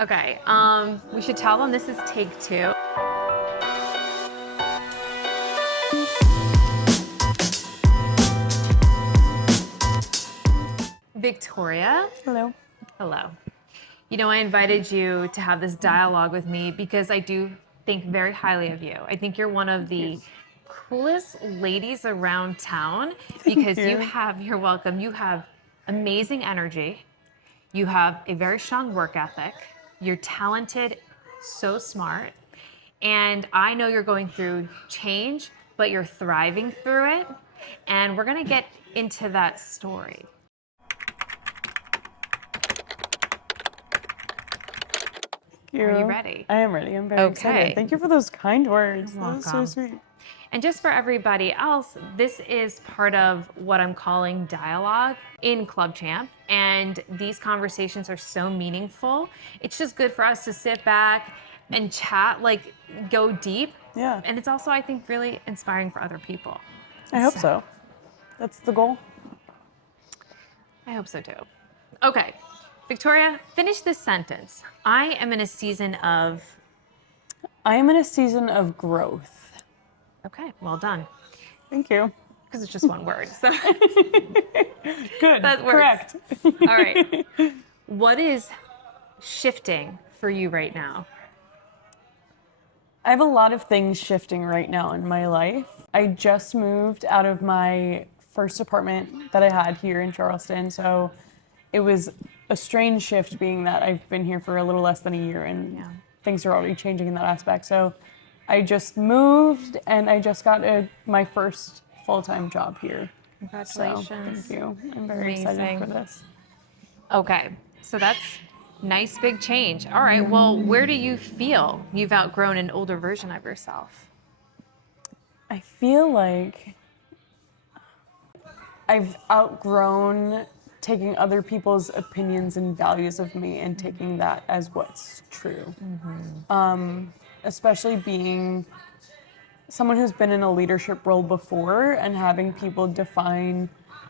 Okay, we should tell them this is take two. Victoria. Hello. Hello. You know, I invited you to have this dialogue with me because I do think very highly of you. I think you're one of the coolest ladies around town because you're welcome, you have amazing energy. You have a very strong work ethic. You're talented, so smart. And I know you're going through change, but you're thriving through it. And we're gonna get into that story. Are you ready? I am ready. I'm very excited. Thank you for those kind words. You're That was so sweet. And just for everybody else, this is part of what I'm calling dialogue in Club Champ. And these conversations are so meaningful. It's just good for us to sit back and chat, like go deep. Yeah. And it's also, I think, really inspiring for other people. I hope so. That's the goal. I hope so too. Okay, Victoria, finish this sentence. I am in a season of... I am in a season of growth. Okay, well done. Thank you. Because it's just one word. So. Good. That works. Correct. All right. What is shifting for you right now? I have a lot of things shifting right now in my life. I just moved out of my first apartment that I had here in Charleston, so it was a strange shift being that I've been here for a little less than a year and things are already changing in that aspect. So I just moved and I just got my first full-time job here. Congratulations. So, thank you. I'm very excited for this. Okay, so that's nice big change. All right, well, where do you feel you've outgrown an older version of yourself? I feel like I've outgrown taking other people's opinions and values of me and taking that as what's true. Especially being someone who's been in a leadership role before and having people define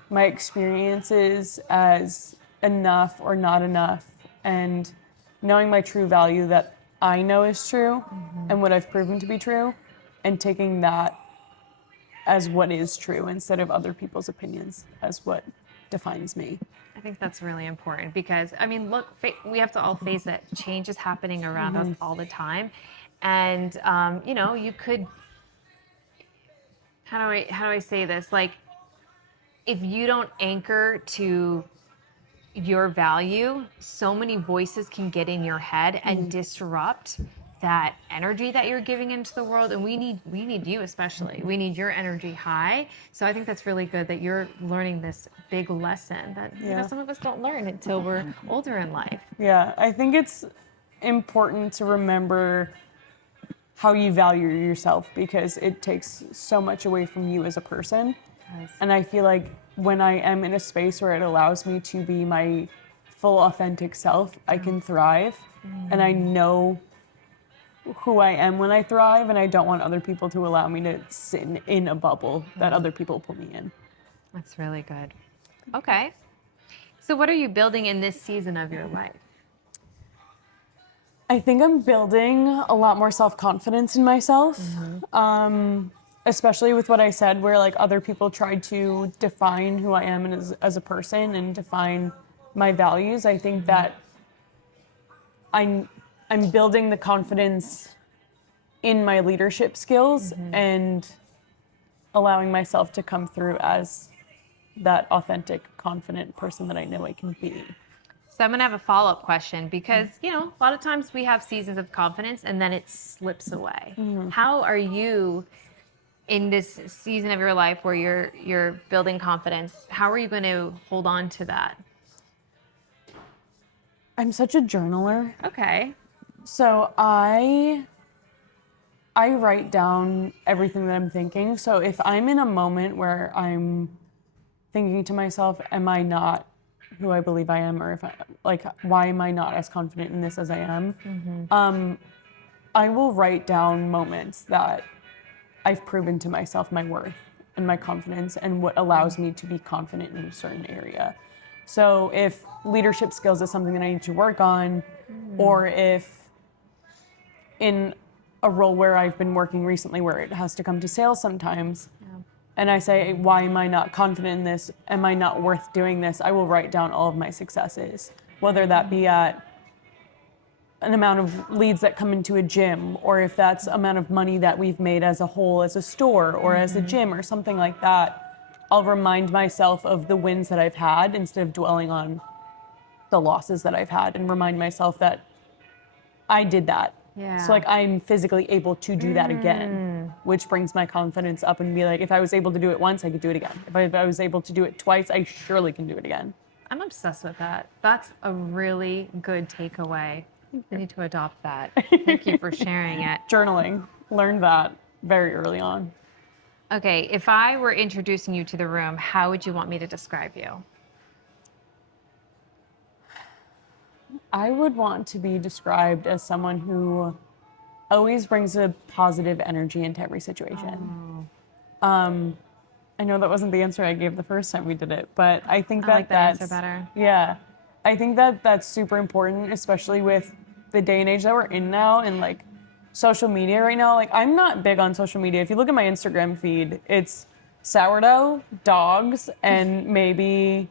my experiences as enough or not enough, and knowing my true value that I know is true and what I've proven to be true, and taking that as what is true instead of other people's opinions as what defines me. I think that's really important because, I mean, look, we have to all face that change is happening around us all the time. And, you know, you could, how do I say this? Like, if you don't anchor to your value, so many voices can get in your head and disrupt that energy that you're giving into the world. And we need you especially. We need your energy high. So I think that's really good that you're learning this big lesson that you know, some of us don't learn until we're older in life. Yeah, I think it's important to remember how you value yourself because it takes so much away from you as a person. And I feel like when I am in a space where it allows me to be my full authentic self, I can thrive. And I know who I am when I thrive, and I don't want other people to allow me to sit in a bubble that other people put me in. That's really good. Okay. So what are you building in this season of your life? I think I'm building a lot more self-confidence in myself, especially with what I said, where like other people tried to define who I am as a person and define my values. I think that I'm building the confidence in my leadership skills and allowing myself to come through as that authentic, confident person that I know I can be. So I'm gonna have a follow-up question because, you know, a lot of times we have seasons of confidence and then it slips away. How are you in this season of your life where you're building confidence? How are you going to hold on to that? I'm such a journaler. Okay. So I write down everything that I'm thinking. So if I'm in a moment where I'm thinking to myself, am I not who I believe I am, or if why am I not as confident in this as I am? I will write down moments that I've proven to myself my worth and my confidence and what allows me to be confident in a certain area. So if leadership skills is something that I need to work on, or if in a role where I've been working recently where it has to come to sales sometimes, and I say, why am I not confident in this? Am I not worth doing this? I will write down all of my successes, whether that be at an amount of leads that come into a gym, or if that's amount of money that we've made as a whole, as a store or as a gym or something like that. I'll remind myself of the wins that I've had instead of dwelling on the losses that I've had, and remind myself that I did that. Yeah. So like I'm physically able to do that again, which brings my confidence up and be like, if I was able to do it once, I could do it again. If I was able to do it twice, I surely can do it again. I'm obsessed with that. That's a really good takeaway. I need to adopt that. Thank you for sharing it. Journaling, learned that very early on. Okay, if I were introducing you to the room, how would you want me to describe you? I would want to be described as someone who always brings a positive energy into every situation. I know that wasn't the answer I gave the first time we did it, but I think I like that that's answer better. Yeah, I think that that's super important, especially with the day and age that we're in now, and like social media right now. Like I'm not big on social media. If you look at my Instagram feed, it's sourdough, dogs, and maybe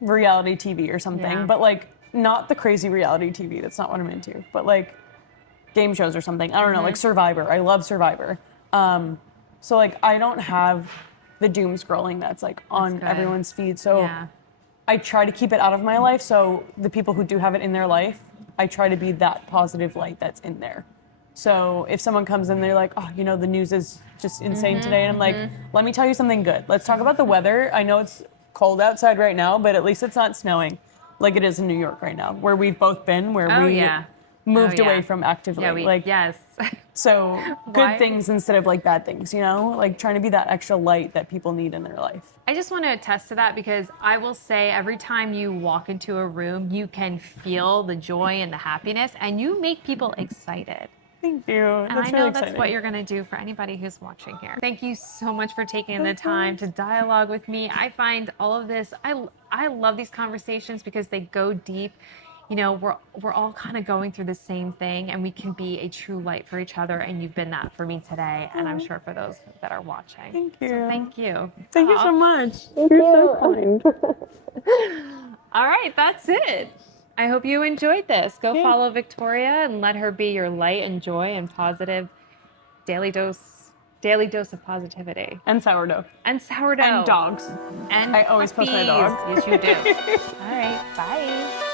reality TV or something. Yeah. But like not the crazy reality TV. That's not what I'm into. But like game shows or something. I don't know, like Survivor. I love Survivor. So like I don't have the doom scrolling that's like on good. everyone's feed. So Yeah. I try to keep it out of my life. So the people who do have it in their life, I try to be that positive light that's in there. So if someone comes in, they're like, oh, you know, the news is just insane today. And I'm like, let me tell you something good. Let's talk about the weather. I know it's cold outside right now, but at least it's not snowing like it is in New York right now, where we've both been, where we moved away from actively. Yes. So good Why? things instead of like bad things, you know, like trying to be that extra light that people need in their life. I just want to attest to that because I will say every time you walk into a room, you can feel the joy and the happiness, and you make people excited. Thank you. And That's I know really that's exciting. what you're going to do for anybody who's watching here. Thank you so much for taking the time to dialogue with me. I find all of this, I love these conversations because they go deep. You know, we're all kind of going through the same thing, and we can be a true light for each other, and you've been that for me today, and I'm sure for those that are watching. Thank you. So thank you. Thank you so much. You're so kind. All right, that's it. I hope you enjoyed this. Go Yeah. follow Victoria and let her be your light and joy and positive daily dose of positivity. And sourdough. And sourdough. And dogs. And I always post my dog. puppies. Yes, you do. All right, bye.